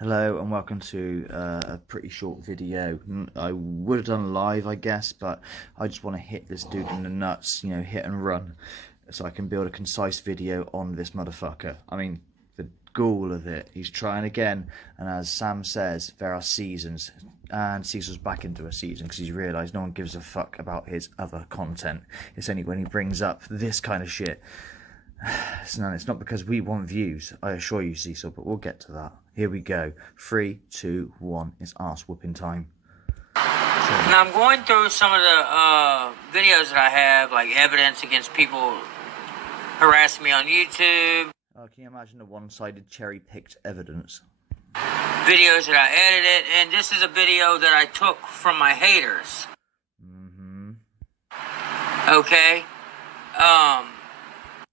Hello and welcome to a pretty short video. I would have done live, I guess, but I just want to hit this dude in the nuts, hit and run, so I can build a concise video on this motherfucker. I mean, the ghoul of it. He's trying again, and as Sam says, there are seasons, and Cecil's back into a season because he's realised no one gives a fuck about his other content. It's only when he brings up this kind of shit. It's not because we want views, I assure you, Cecil, but we'll get to that. Here we go. 3, 2, 1. It's ass whooping time. Now I'm going through some of the videos that I have, like evidence against people harassing me on YouTube. Oh, can you imagine the one-sided cherry-picked evidence? Videos that I edited, and this is a video that I took from my haters. Okay?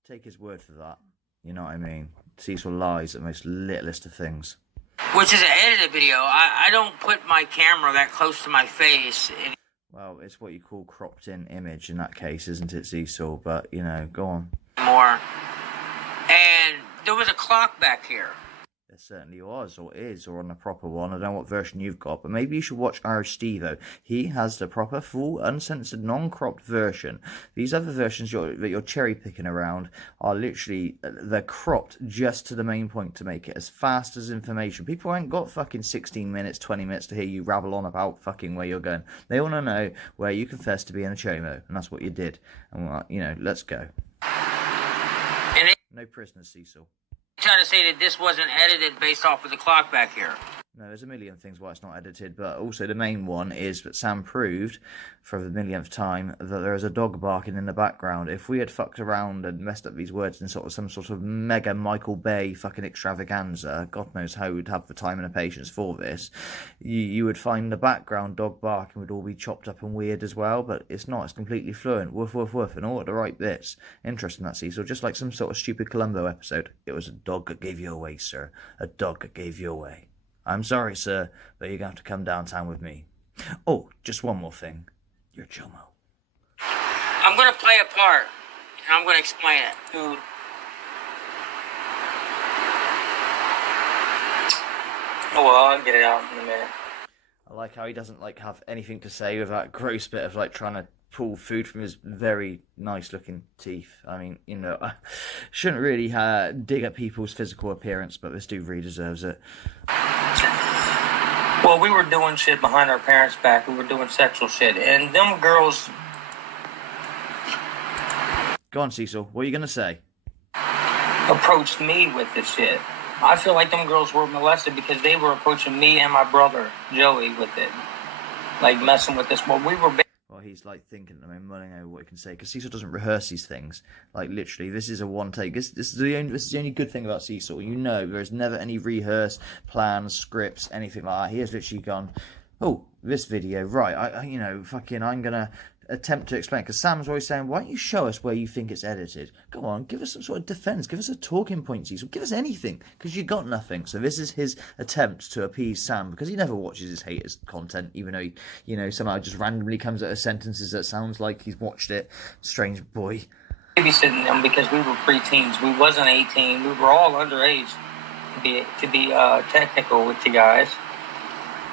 Take his word for that. You know what I mean? Cecil lies at the most littlest of things. Which is an edited video. I don't put my camera that close to my face. Well, it's what you call cropped in image in that case, isn't it, Cecil? But, go on. More. And there was a clock back here. There certainly was, or is, or on the proper one. I don't know what version you've got, but maybe you should watch Irish Steve-O. He has the proper, full, uncensored, non-cropped version. These other versions that you're cherry-picking around are literally, they're cropped just to the main point to make it as fast as information. People ain't got fucking 16 minutes, 20 minutes to hear you rabble on about fucking where you're going. They want to know where you confess to being a chomo, and that's what you did. And, let's go. No prisoners, Cecil. Try to say that this wasn't edited based off of the clock back here. No, there's a million things why it's not edited, but also the main one is that Sam proved, for the millionth time, that there is a dog barking in the background. If we had fucked around and messed up these words in some sort of mega Michael Bay fucking extravaganza, God knows how we'd have the time and the patience for this, you would find the background dog barking would all be chopped up and weird as well, but it's not. It's completely fluent. Woof, woof, woof, and all at the right bits. Interesting, that, Cecil. Just like some sort of stupid Columbo episode. It was a dog that gave you away, sir. A dog that gave you away. I'm sorry, sir, but you're going to have to come downtown with me. Oh, just one more thing. You're Chomo. I'm going to play a part, and I'm going to explain it. Dude. Oh, well, I'll get it out in a minute. I like how he doesn't, have anything to say with that gross bit of, trying to pull food from his very nice-looking teeth. I mean, I shouldn't really dig at people's physical appearance, but this dude really deserves it. Well, we were doing shit behind our parents' back. We were doing sexual shit. And them girls... Go on, Cecil. What are you going to say? Approached me with this shit. I feel like them girls were molested because they were approaching me and my brother, Joey, with it. Messing with this. Well, we were... Well, he's thinking, mulling over what he can say, because Cecil doesn't rehearse these things. Literally, this is a one take. This is the only good thing about Cecil. There's never any rehearse plans, scripts, anything like that. He has literally gone, oh, this video, right? I'm gonna attempt to explain, because Sam's always saying, why don't you show us where you think it's edited? Go on, give us some sort of defense, give us a talking point, Cecil, give us anything, because you got nothing. So this is his attempt to appease Sam, because he never watches his haters' content, even though he, somehow just randomly comes at sentences that sounds like he's watched it. Strange boy. Babysitting them because we were preteens. We wasn't 18. We were all underage, to be technical with you guys.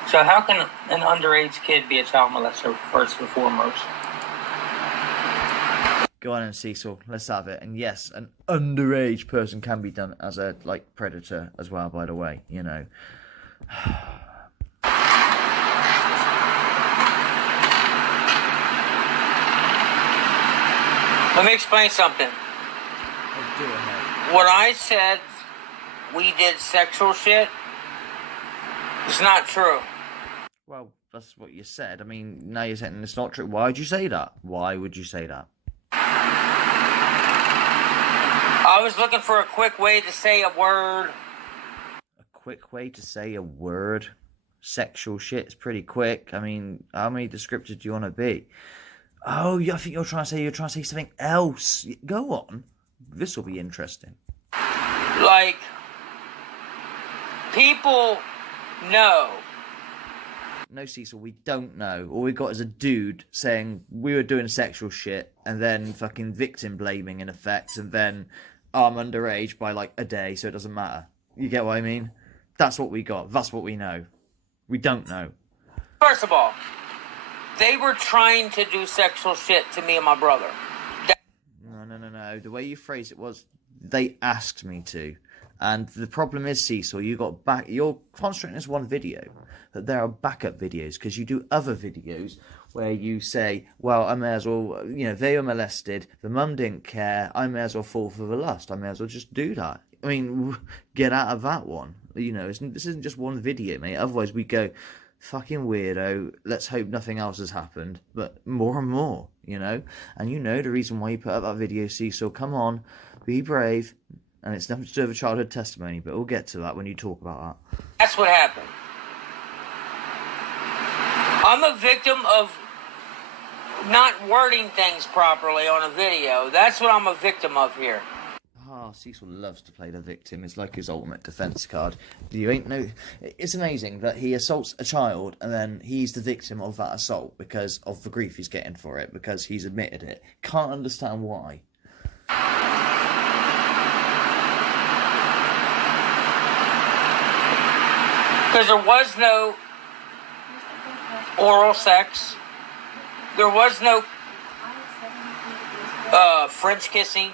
So how can an underage kid be a child molester, first and foremost? Go on, and Cecil, let's have it. And yes, an underage person can be done as a predator as well, by the way. Let me explain something. Oh, do ahead. What I said, we did sexual shit, it's not true. Well, that's what you said. I mean, now you're saying it's not true. Why would you say that? Why would you say that? I was looking for a quick way to say a word. A quick way to say a word? Sexual shit's pretty quick. I mean, how many descriptors do you want to be? Oh, I think you're trying to say something else. Go on. This will be interesting. People know. No, Cecil, we don't know. All we got is a dude saying we were doing sexual shit, and then fucking victim blaming in effect, and then I'm underage by a day, so it doesn't matter. You get what I mean? That's what we got. That's what we know. We don't know. First of all, they were trying to do sexual shit to me and my brother. No. The way you phrased it was, they asked me to. And the problem is, Cecil, you're concentrating on this one video, but there are backup videos, because you do other videos where you say, well, I may as well, they were molested, the mum didn't care, I may as well fall for the lust, I may as well just do that. I mean, get out of that one. This isn't just one video, mate. Otherwise we go, fucking weirdo, let's hope nothing else has happened, but more and more, and the reason why you put up that video, Cecil. Come on, be brave. And it's nothing to do with a childhood testimony, but we'll get to that when you talk about that. That's what happened. I'm a victim of not wording things properly on a video. That's what I'm a victim of here. Cecil loves to play the victim. It's like his ultimate defense card. It's amazing that he assaults a child and then he's the victim of that assault because of the grief he's getting for it, because he's admitted it. Can't understand why. Because there was no oral sex. There was no French kissing.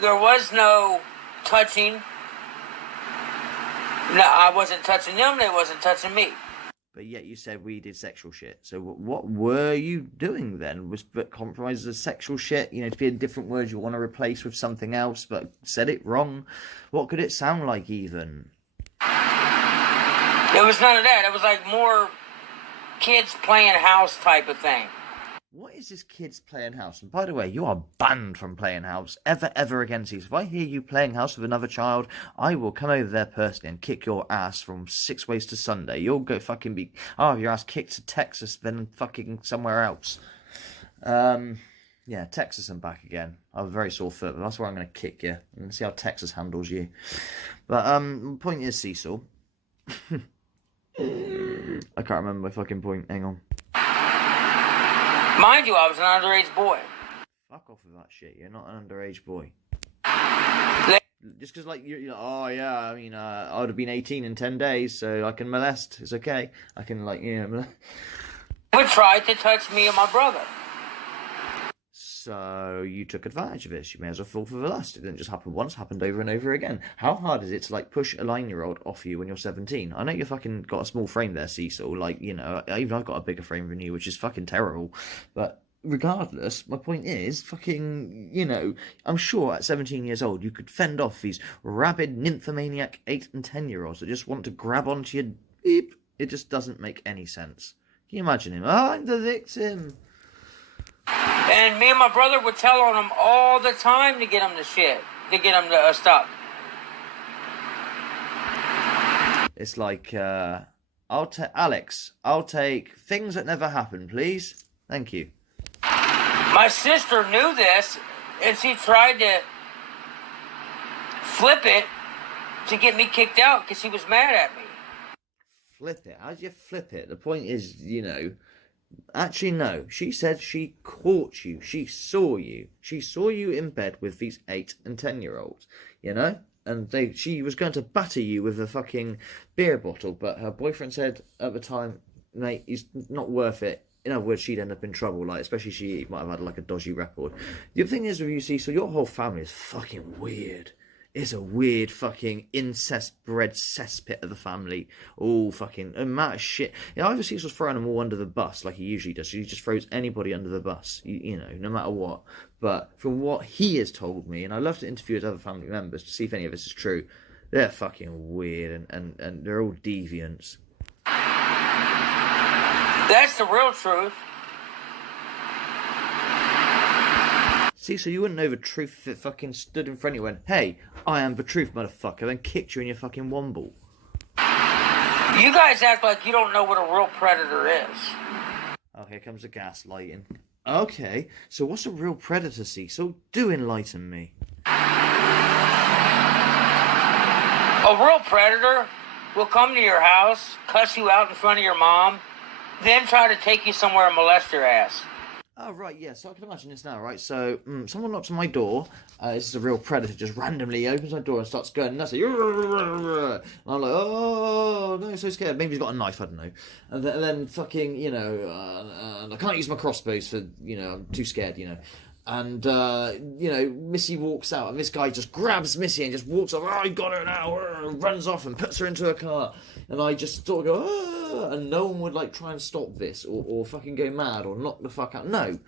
There was no touching. No, I wasn't touching them. They wasn't touching me. But yet you said we did sexual shit. So what were you doing then? Was that compromised as sexual shit? To be in different words you want to replace with something else, but said it wrong. What could it sound like even? It was none of that. It was like more kids playing house type of thing. What is this kids playing house? And by the way, you are banned from playing house ever again, Cecil. If I hear you playing house with another child, I will come over there personally and kick your ass from 6 ways to Sunday. You'll go fucking be... your ass kicked to Texas, then fucking somewhere else. Yeah, Texas and back again. I have a very sore foot, but that's where I'm going to kick you. And see how Texas handles you. But, the point is, Cecil... I can't remember my fucking point. Hang on. Mind you, I was an underage boy. Fuck off with that shit. You're not an underage boy. Just because, you're oh yeah, I mean, I would have been 18 in 10 days, so I can molest. It's okay. I can, molest. Would try to touch me and my brother. So you took advantage of it. You may as well fall for the lust. It didn't just happen once, happened over and over again. How hard is it to push a 9-year-old off you when you're 17? I know you fucking got a small frame there, Cecil. Even I've got a bigger frame than you, which is fucking terrible. But regardless, my point is, I'm sure at 17 years old you could fend off these rabid nymphomaniac 8 and 10-year-olds that just want to grab onto your beep. It just doesn't make any sense. Can you imagine him? Oh, I'm the victim. And me and my brother would tell on him all the time to get him to shit, to get him to stop. It's like, Alex, I'll take things that never happened, please. Thank you. My sister knew this, and she tried to flip it to get me kicked out because she was mad at me. Flip it? How do you flip it? The point is, Actually, no. She said she caught you. She saw you. She saw you in bed with these 8 and 10-year-olds, And she was going to batter you with a fucking beer bottle, but her boyfriend said at the time, mate, he's not worth it. In other words, she'd end up in trouble, especially she might have had a dodgy record. The thing is with you, Cecil, your whole family is fucking weird. It's a weird fucking incest-bred cesspit of the family. All fucking amount of shit. Either Cecil's throwing them all under the bus like he usually does. He just throws anybody under the bus, no matter what. But from what he has told me, and I love to interview his other family members to see if any of this is true, they're fucking weird and they're all deviants. That's the real truth. See, so you wouldn't know the truth if it fucking stood in front of you and went, hey, I am the truth, motherfucker, then kicked you in your fucking womble. You guys act like you don't know what a real predator is. Oh, here comes the gaslighting. Okay, so what's a real predator, Cecil? Do enlighten me. A real predator will come to your house, cuss you out in front of your mom, then try to take you somewhere and molest your ass. Oh, right, yeah, so I can imagine this now, right? So, someone knocks on my door. This is a real predator, just randomly opens my door and starts going nuts. And I'm like, oh, no, I'm so scared. Maybe he's got a knife, I don't know. And then fucking, I can't use my crossbows for, I'm too scared, And, Missy walks out, and this guy just grabs Missy and just walks off, oh, I got her now, and runs off and puts her into a car. And I just sort of go, ah, and no one would, like, try and stop this, or fucking go mad, or knock the fuck out. No,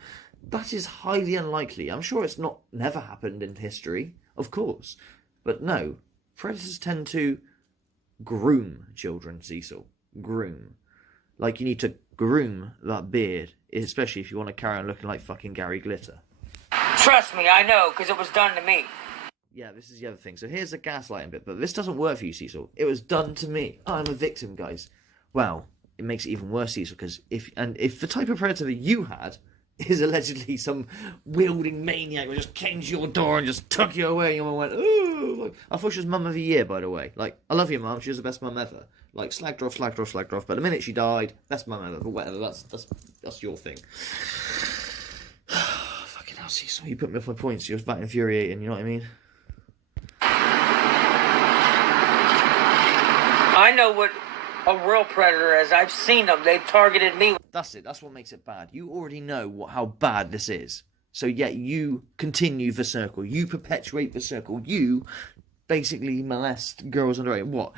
that is highly unlikely. I'm sure it's never happened in history, of course. But no, predators tend to groom children, Cecil. Groom. Like, you need to groom that beard, especially if you want to carry on looking like fucking Gary Glitter. Trust me, I know, because it was done to me. Yeah, this is the other thing. So here's the gaslighting bit, but this doesn't work for you, Cecil. It was done to me. I'm a victim, guys. Well, it makes it even worse, Cecil, because if the type of predator that you had is allegedly some wielding maniac who just came to your door and just took you away, and your mum went, ooh. I thought she was mum of the year, by the way. Like, I love your mum. She was the best mum ever. Like, slagged her off. But the minute she died, best mum ever. But whatever, that's your thing. Fucking hell, Cecil, you put me off my points. You're that infuriating, you know what I mean? I know what a real predator is. I've seen them. They've targeted me. That's it. That's what makes it bad. You already know how bad this is. So yet you continue the circle. You perpetuate the circle. You basically molest girls underage. What?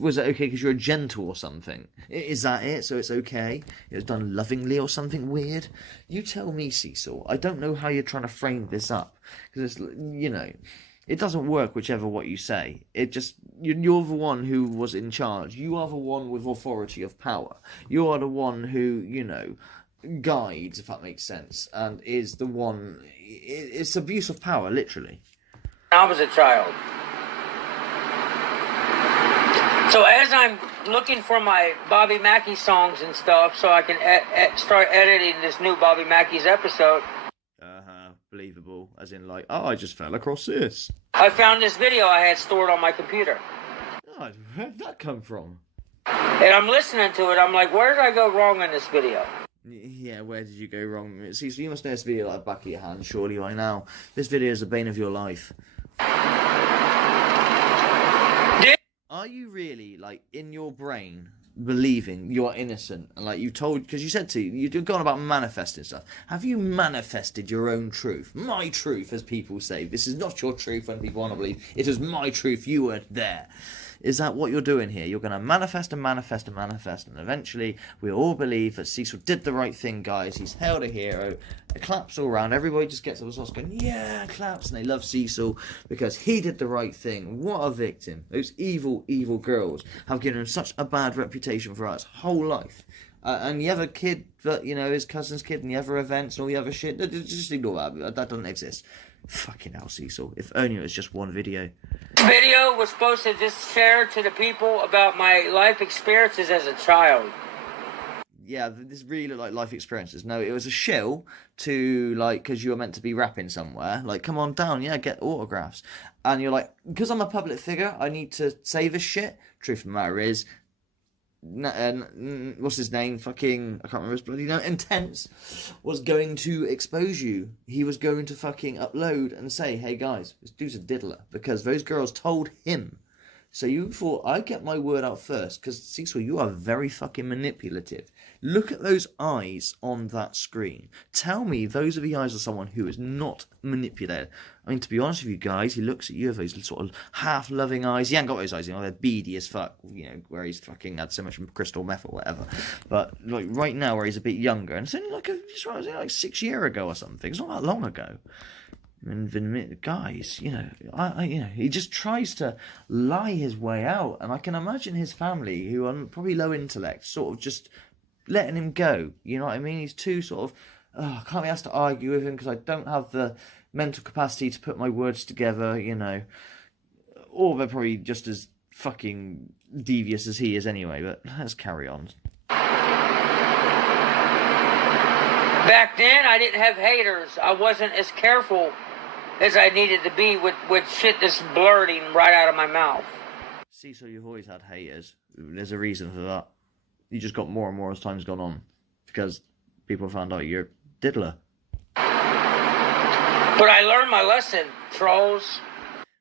Was it okay because you're gentle or something? Is that it? So it's okay? It was done lovingly or something weird? You tell me, Cecil. I don't know how you're trying to frame this up. Because it's, it doesn't work whichever what you say. It just, you're the one who was in charge. You are the one with authority of power. You are the one who, guides, if that makes sense, and is the one, it's abuse of power, literally. I was a child. So as I'm looking for my Bobby Mackey songs and stuff so I can start editing this new Bobby Mackey's episode, believable, as in like, oh, I just fell across this. I found this video I had stored on my computer. Oh, where'd that come from? And I'm listening to it, I'm like, where did I go wrong in this video? Yeah, where did you go wrong? See, so you must know this video like the back of your hand, surely by now. This video is the bane of your life. Are you really, like, in your brain, believing you're innocent? And, like, because you said you've gone about manifesting stuff. Have you manifested your own truth? My truth, as people say. This is not your truth when people want to believe. It is my truth, you weren't there. Is that what you're doing here? You're going to manifest, and eventually we all believe that Cecil did the right thing, guys. He's hailed a hero. It claps all around. Everybody just gets up and starts going, yeah, claps, and they love Cecil because he did the right thing. What a victim. Those evil, evil girls have given him such a bad reputation for his whole life. And you have a kid that, his cousin's kid, and the other events and all the other shit. Just ignore that. That doesn't exist. Fucking hell, Cecil. If only it was just one video. This video was supposed to just share to the people about my life experiences as a child. Yeah, this really looked like life experiences. No, it was a shill to, like, because you were meant to be rapping somewhere. Like, come on down, yeah, get autographs. And you're like, because I'm a public figure, I need to say this shit. Truth of the matter is, what's his name? Fucking, I can't remember his bloody name. Intense was going to expose you. He was going to fucking upload and say, hey guys, this dude's a diddler. Because those girls told him. So you thought, I'd get my word out first. Because, Cecil, you are very fucking manipulative. Look at those eyes on that screen. Tell me those are the eyes of someone who is not manipulated. I mean, to be honest with you guys, he looks at you with those sort of half-loving eyes. He ain't got those eyes, they're beady as fuck, where he's fucking had so much crystal meth or whatever. But, like, right now where he's a bit younger, and it's only like 6 years ago or something. It's not that long ago. And guys, he just tries to lie his way out. And I can imagine his family, who are probably low intellect, sort of just letting him go. You know what I mean? He's too sort of, I can't be asked to argue with him because I don't have the mental capacity to put my words together, Or they're probably just as fucking devious as he is anyway, but let's carry on. Back then, I didn't have haters. I wasn't as careful as I needed to be with shit that's blurting right out of my mouth. Cecil, you've always had haters. There's a reason for that. You just got more and more as time's gone on. Because people found out you're a diddler. But I learned my lesson, trolls.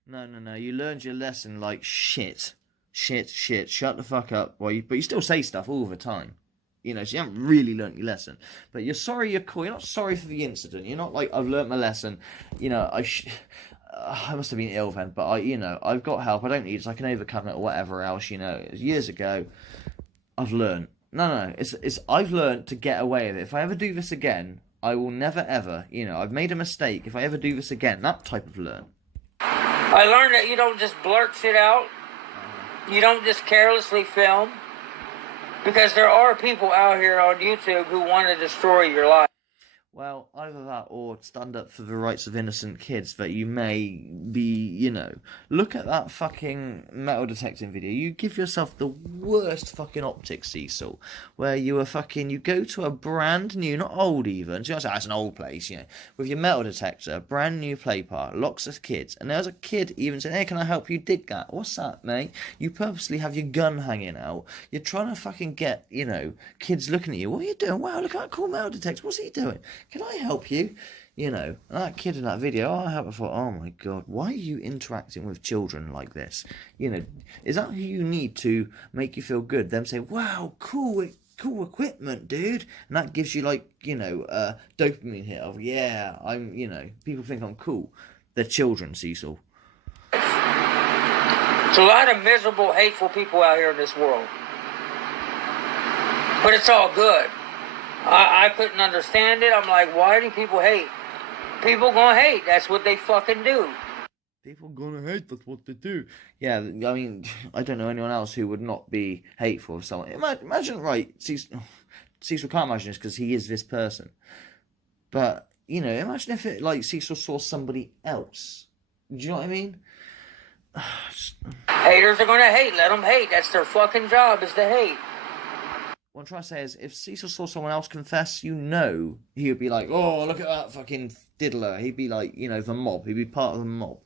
No. You learned your lesson like shit. Shit. Shut the fuck up. But you still say stuff all the time. You know, so you haven't really learnt your lesson. But you're sorry you're cool. You're not sorry for the incident. You're not like, I've learnt my lesson. You know, I must have been ill then, but I've got help. I don't need it, so I can overcome it or whatever else, you know. It was years ago. I've learnt. No. It's I've learnt to get away with it. If I ever do this again, I will never ever, I've made a mistake. If I ever do this again, that type of learn. I learned that you don't just blurt shit out. You don't just carelessly film. Because there are people out here on YouTube who want to destroy your life. Well, either that or stand up for the rights of innocent kids that you may be, Look at that fucking metal detecting video. You give yourself the worst fucking optics, Cecil. Where you go to a brand new, not old even, so you don't say, that's an old place, with your metal detector, brand new play park, lots of kids. And there's a kid even saying, hey, can I help you dig that? What's that, mate? You purposely have your gun hanging out. You're trying to fucking get, kids looking at you. What are you doing? Wow, look at that cool metal detector. What's he doing? Can I help you? That kid in that video, I thought, oh my god, why are you interacting with children like this? Is that who you need to make you feel good? Them say, wow, cool equipment, dude. And that gives you dopamine hit of, yeah, people think I'm cool. They're children, Cecil. There's a lot of miserable, hateful people out here in this world. But it's all good. I couldn't understand it. I'm like, why do people hate? People gonna hate. That's what they fucking do. People gonna hate. That's what they do. Yeah, I mean, I don't know anyone else who would not be hateful of someone. Imagine, right? Cecil can't imagine this because he is this person. But imagine if it Cecil saw somebody else. Do you know what I mean? Haters are gonna hate. Let them hate. That's their fucking job, is to hate. What I'm trying to say is, if Cecil saw someone else confess, he would be like, oh, look at that fucking diddler. He'd be like, the mob. He'd be part of the mob,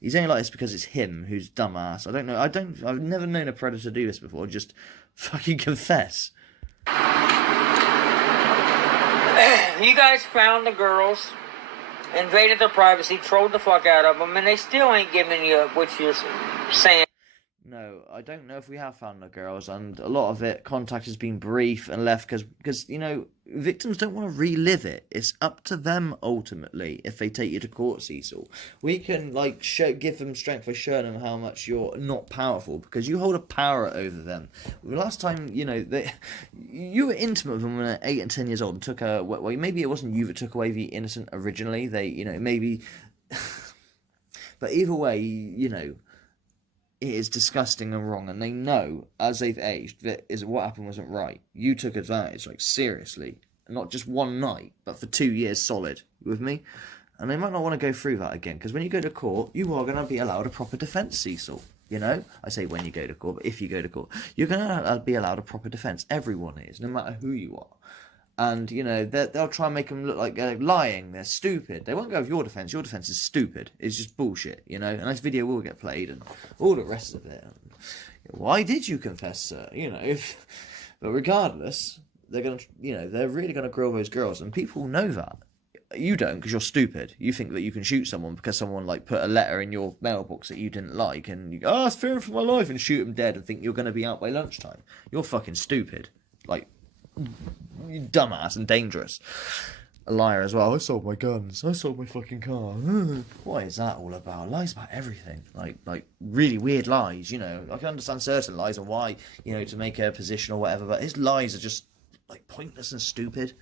He's only like this because it's him who's dumbass. I don't know. I've never known a predator do this before. Just fucking confess. You guys found the girls, invaded their privacy, trolled the fuck out of them, and they still ain't giving you what you're saying. No, I don't know if we have found the girls, and a lot of it, contact has been brief and left because victims don't want to relive it. It's up to them, ultimately, if they take you to court, Cecil. We can, give them strength by showing them how much you're not powerful, because you hold a power over them. The last time, you were intimate with them when they were 8 and 10 years old and took maybe it wasn't you that took away the innocent originally. They, maybe... But either way, it is disgusting and wrong, and they know, as they've aged, that what happened wasn't right. You took advantage, seriously. Not just one night, but for 2 years solid. You with me? And they might not want to go through that again, because when you go to court, you are going to be allowed a proper defence, Cecil. I say when you go to court, but if you go to court, you're going to be allowed a proper defence. Everyone is, no matter who you are. And, they'll try and make them look like they're lying, they're stupid. They won't go with your defence. Your defence is stupid. It's just bullshit, And this video will get played and all the rest of it. Why did you confess, sir? But regardless, they're going to, they're really going to grill those girls. And people know that. You don't, because you're stupid. You think that you can shoot someone because someone, put a letter in your mailbox that you didn't like. And you go, oh, it's fearing for my life, and shoot them dead and think you're going to be out by lunchtime. You're fucking stupid. You dumbass and dangerous. A liar as well. I sold my guns. I sold my fucking car. What is that all about? Lies about everything. Like really weird lies, I can understand certain lies and why, to make a position or whatever, but his lies are just, pointless and stupid.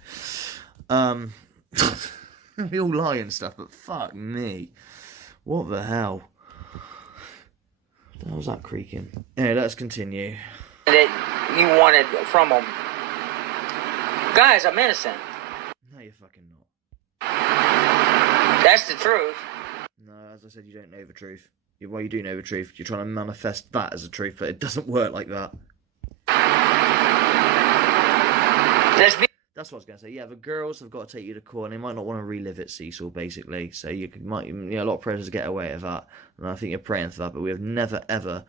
We all lie and stuff, but fuck me. What the hell? What the hell's that creaking? Yeah, let's continue. That you wanted from them. Guys, I'm innocent. No, you're fucking not. That's the truth. No, as I said, you don't know the truth. Well, you do know the truth. You're trying to manifest that as a truth, but it doesn't work like that. That's what I was going to say. Yeah, the girls have got to take you to court, and they might not want to relive it, Cecil. Basically, so a lot of predators get away with that, and I think you're praying for that. But we have never ever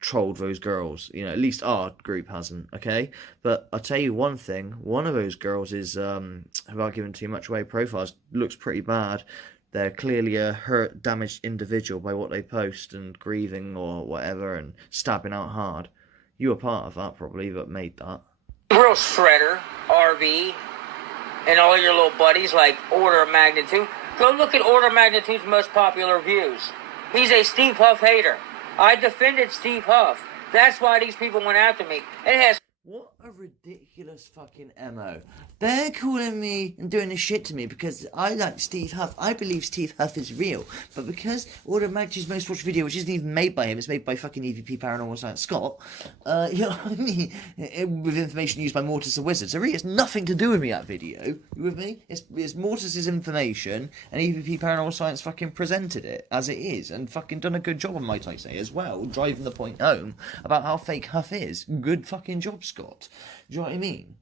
trolled those girls. At least our group hasn't. Okay, but I'll tell you one thing. One of those girls is, without giving too much away, profiles looks pretty bad. They're clearly a hurt, damaged individual by what they post and grieving or whatever, and stabbing out hard. You were part of that probably, that made that. Real shredder, RV, and all your little buddies like Order of Magnitude. Go look at Order of Magnitude's most popular views. He's a Steve Huff hater. I defended Steve Huff. That's why these people went after me. It has... What a ridiculous fucking MO. They're calling me and doing this shit to me because I like Steve Huff. I believe Steve Huff is real. But because Order of Magnitude's most watched video, which isn't even made by him, it's made by fucking EVP Paranormal Science Scott, you know what I mean? With information used by Mortis the Wizard. So really it's nothing to do with me, that video. You with me? It's Mortis's information, and EVP Paranormal Science fucking presented it as it is, and fucking done a good job, might I say, as well, driving the point home about how fake Huff is. Good fucking job, Scott. Do you know what I mean?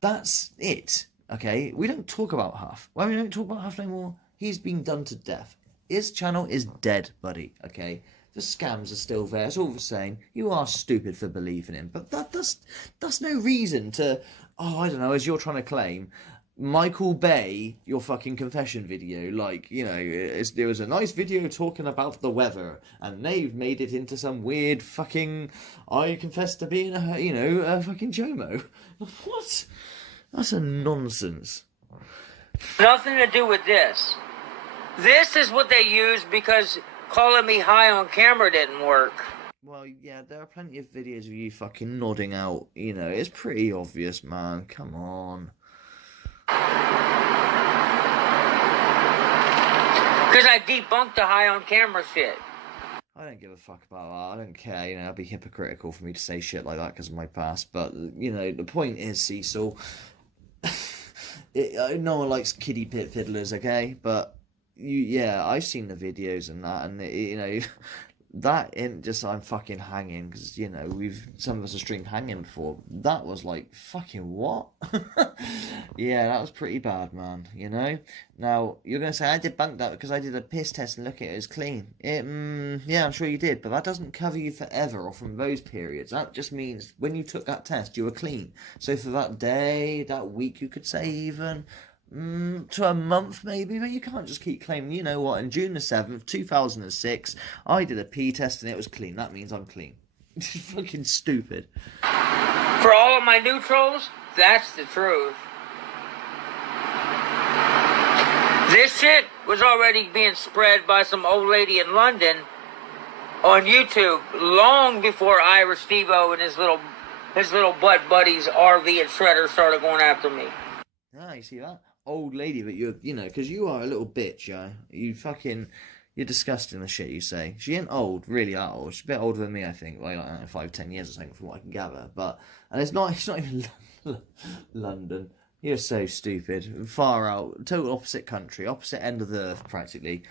That's it, okay? We don't talk about Huff. Well, we don't talk about Huff no more. He's been done to death. His channel is dead, buddy, okay? The scams are still there. It's all the same. You are stupid for believing him. But that's no reason to... Oh, I don't know, as you're trying to claim... Michael Bay, your fucking confession video, there was a nice video talking about the weather, and they've made it into some weird fucking, I confess to being a fucking Jomo. What? That's a nonsense. Nothing to do with this. This is what they used because calling me high on camera didn't work. Well, yeah, there are plenty of videos of you fucking nodding out, it's pretty obvious, man, come on. Because I debunked the high on camera shit. I don't give a fuck about that. I don't care. It'd be hypocritical for me to say shit like that because of my past. But, the point is, Cecil, no one likes kiddie pit fiddlers, okay? But, I've seen the videos and that, and, that isn't just I'm fucking hanging, because, some of us have streamed hanging before. That was fucking what? Yeah, that was pretty bad, man, Now, you're going to say, I debunked that because I did a piss test and look at it, it's clean. Yeah, I'm sure you did, but that doesn't cover you forever or from those periods. That just means when you took that test, you were clean. So for that day, that week, you could say even... to a month maybe, but you can't just keep claiming, you know what, on June the 7th, 2006, I did a pee test and it was clean. That means I'm clean. It's fucking stupid. For all of my new trolls, that's the truth. This shit was already being spread by some old lady in London on YouTube long before Irish Steve-O and his little butt buddies RV and Shredder started going after me. Ah, you see that? Old lady, but you're, because you are a little bitch, yeah? You're disgusting, the shit you say. She ain't old, really that old. She's a bit older than me, I think, 5-10 years or something, from what I can gather. And it's not even London. You're so stupid. Far out, total opposite country, opposite end of the earth, practically.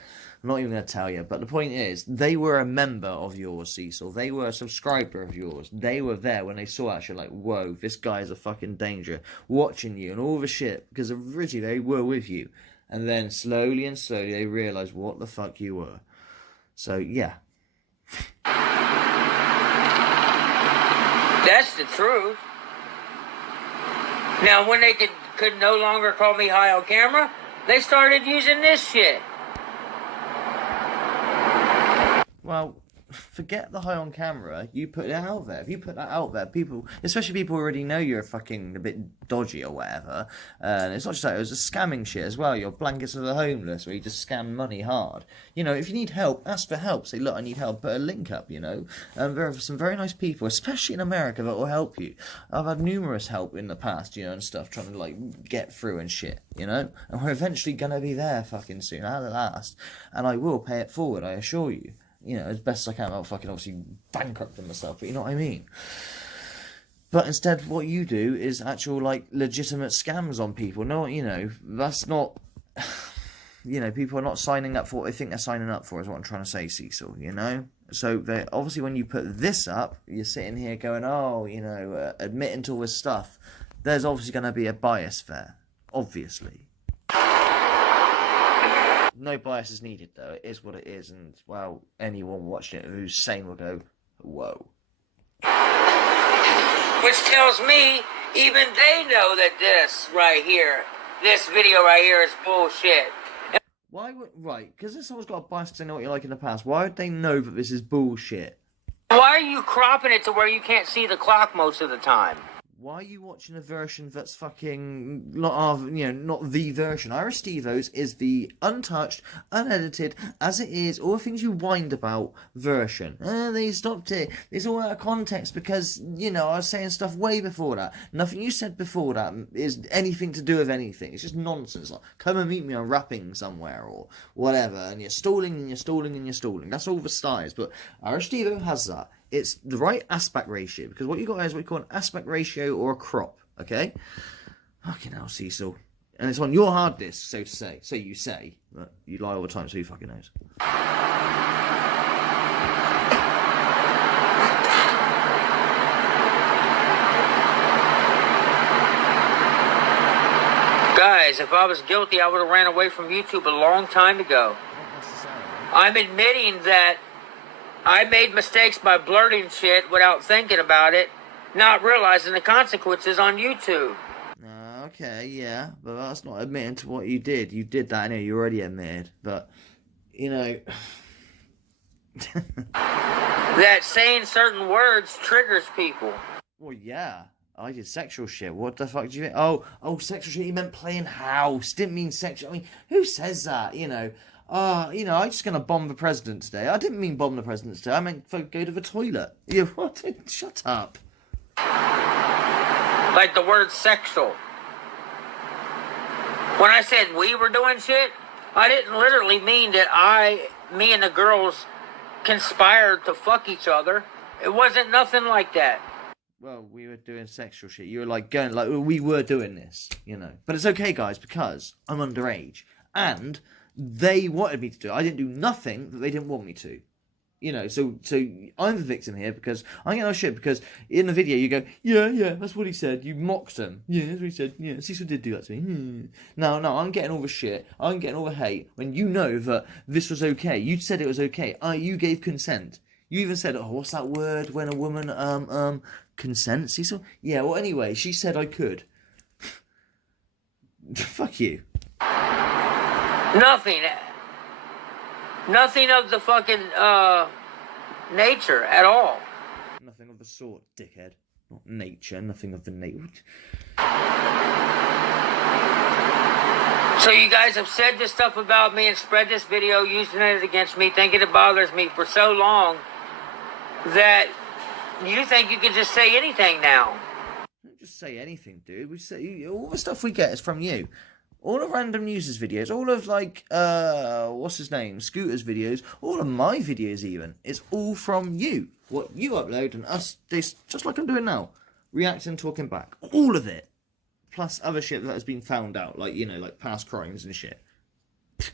I'm not even going to tell you, but the point is, they were a member of yours, Cecil. They were a subscriber of yours. They were there when they saw that shit, whoa, this guy is a fucking danger, watching you and all the shit, because originally they were with you. And then slowly and slowly they realised what the fuck you were. So, yeah. That's the truth. Now, when they could no longer call me high on camera, they started using this shit. Well, forget the high on camera. You put it out there. If you put that out there, people, especially people who already know you're fucking a bit dodgy or whatever. And it's not just that, it was a scamming shit as well. Your blankets of the homeless, where you just scam money hard. If you need help, ask for help. Say, look, I need help. Put a link up. There are some very nice people, especially in America, that will help you. I've had numerous help in the past, and stuff, trying to get through and shit. And we're eventually gonna be there fucking soon, at last. And I will pay it forward, I assure you. As best as I can, I'll fucking obviously bankrupt myself, but you know what I mean? But instead, what you do is actual, legitimate scams on people. No, that's not... people are not signing up for what they think they're signing up for, is what I'm trying to say, Cecil, So, obviously, when you put this up, you're sitting here going, admitting to all this stuff. there's obviously going to be a bias there. Obviously. No bias is needed, though. It is what it is, and, well, anyone watching it who's sane will go, whoa. Which tells me even they know that this video right here is bullshit. Why would... Right, because this someone's got a bias because they know what you're like in the past. Why would they know that this is bullshit? Why are you cropping it to where you can't see the clock most of the time? Why are you watching a version that's fucking not the version? Irish Stevo's is the untouched, unedited, as it is, all the things you whined about version. They stopped it. It's all out of context because, I was saying stuff way before that. Nothing you said before that is anything to do with anything. It's just nonsense. Like, come and meet me on rapping somewhere or whatever, and you're stalling and you're stalling and you're stalling. That's all the style is, but Irish Stevo has that. It's the right aspect ratio, because what you got is what you call an aspect ratio or a crop, okay? Fucking hell, Cecil. And it's on your hard disk, so to say. So you say, but you lie all the time, so who fucking knows? Guys, if I was guilty, I would have ran away from YouTube a long time ago. Not necessarily. I'm admitting that I made mistakes by blurting shit without thinking about it, not realizing the consequences on YouTube. Okay, yeah, but that's not admitting to what you did. You did that, I know, you already admitted, but, That saying certain words triggers people. Well, yeah, I did sexual shit. What the fuck do you think? Oh, sexual shit, you meant playing house. Didn't mean sexual. I mean, who says that, I'm just going to bomb the president today. I didn't mean bomb the president today. I meant go to the toilet. Yeah, what? Shut up. Like the word sexual. When I said we were doing shit, I didn't literally mean that me and the girls conspired to fuck each other. It wasn't nothing like that. Well, we were doing sexual shit. You were we were doing this, But it's okay, guys, because I'm underage. And they wanted me to do it. I didn't do nothing that they didn't want me to. So I'm the victim here because I'm getting no shit because in the video you go, yeah, that's what he said. You mocked him. Yeah, that's what he said. Yeah, Cecil did do that to me. No, I'm getting all the shit. I'm getting all the hate when you know that this was okay. You said it was okay. You gave consent. You even said, what's that word when a woman, consents, Cecil? Yeah, well, anyway, she said I could. Fuck you. Nothing of the fucking, nature at all. Nothing of the sort, dickhead. Not nature, nothing of the nature. So you guys have said this stuff about me and spread this video using it against me, thinking it bothers me for so long that you think you can just say anything now. Don't just say anything, dude. We say all the stuff we get is from you. All of Random News' videos, all of, what's his name, Scooter's videos, all of my videos even, it's all from you. What you upload and us, just like I'm doing now, reacting, talking back. All of it. Plus other shit that has been found out, like past crimes and shit.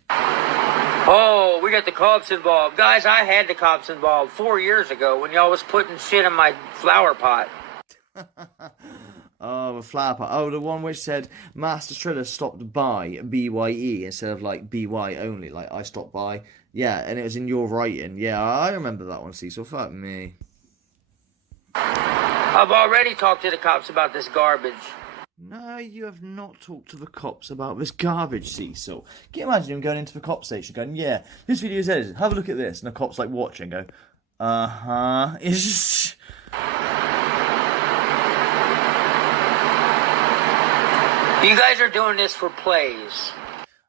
Oh, we got the cops involved. Guys, I had the cops involved 4 years ago when y'all was putting shit in my flower pot. Oh, the flower pot. Oh, the one which said Master Triller stopped by BYE instead of BY only. I stopped by. Yeah, and it was in your writing. Yeah, I remember that one, Cecil. Fuck me. I've already talked to the cops about this garbage. No, you have not talked to the cops about this garbage, Cecil. Can you imagine him going into the cop station going, yeah, this video is edited. Have a look at this. And the cop's watching go, uh-huh. It's just... You guys are doing this for plays.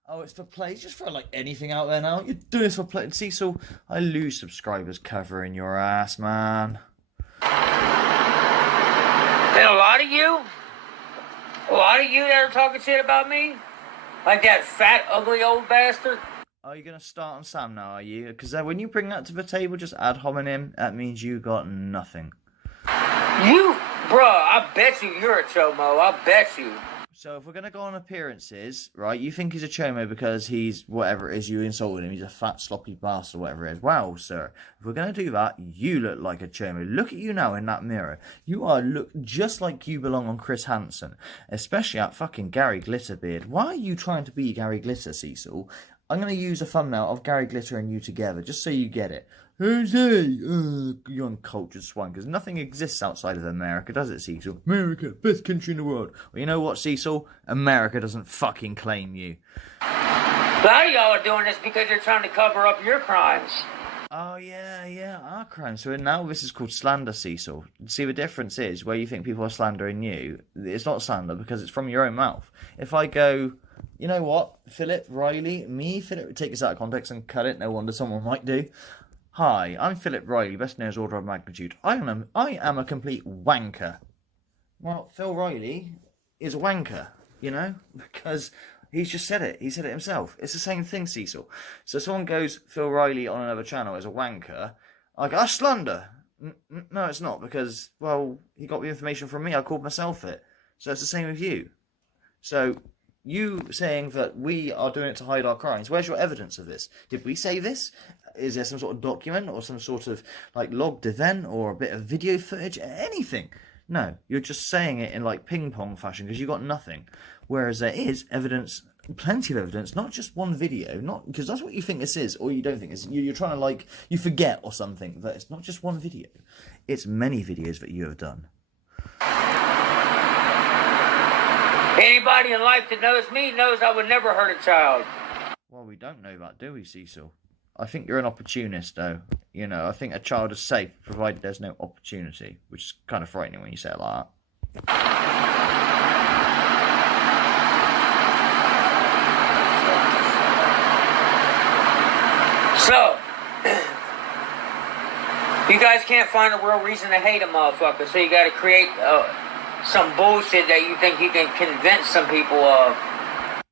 Oh, it's for plays? Just for, anything out there now? You're doing this for play. Cecil, I lose subscribers covering your ass, man. And a lot of you that are talking shit about me? Like that fat, ugly old bastard? Are you going to start on Sam now, are you? Because when you bring that to the table, just ad hominem, that means you got nothing. Bruh, I bet you're a chomo. I bet you. So if we're going to go on appearances, right, you think he's a chomo because he's whatever it is you insulted him, he's a fat sloppy bastard, whatever it is. Wow, sir, if we're going to do that, you look like a chomo. Look at you now in that mirror. You look just like you belong on Chris Hansen, especially at fucking Gary Glitterbeard. Why are you trying to be Gary Glitter, Cecil? I'm going to use a thumbnail of Gary Glitter and you together, just so you get it. Who's he? You uncultured swine, because nothing exists outside of America, does it, Cecil? America, best country in the world. Well, you know what, Cecil? America doesn't fucking claim you. A lot of y'all are doing this because you're trying to cover up your crimes. Oh, yeah, our crime. So now this is called slander, Cecil. See, the difference is where you think people are slandering you, it's not slander because it's from your own mouth. If I go, you know what, Philip Riley, Philip, take this out of context and cut it, no wonder someone might do. Hi, I'm Philip Riley, best known as Order of Magnitude. I am a complete wanker. Well, Phil Riley is a wanker, you know, because he's just said it. He said it himself. It's the same thing, Cecil. So someone goes, Phil Riley on another channel is a wanker. I go, that's slander. No, it's not, because, well, he got the information from me. I called myself it. So it's the same with you. So you saying that we are doing it to hide our crimes, where's your evidence of this? Did we say this? Is there some sort of document or some sort of like logged event or a bit of video footage? Anything? No, you're just saying it in like ping pong fashion because you got nothing. Whereas there is evidence, plenty of evidence, not just one video, not because that's what you think this is, or you don't think it's. You're trying to like you forget or something that it's not just one video. It's many videos that you have done. Anybody in life that knows me knows I would never hurt a child. Well, we don't know that, do we, Cecil? I think you're an opportunist, though. You know, I think a child is safe, provided there's no opportunity, which is kind of frightening when you say it like that. So, you guys can't find a real reason to hate a motherfucker, so you gotta create some bullshit that you think you can convince some people of.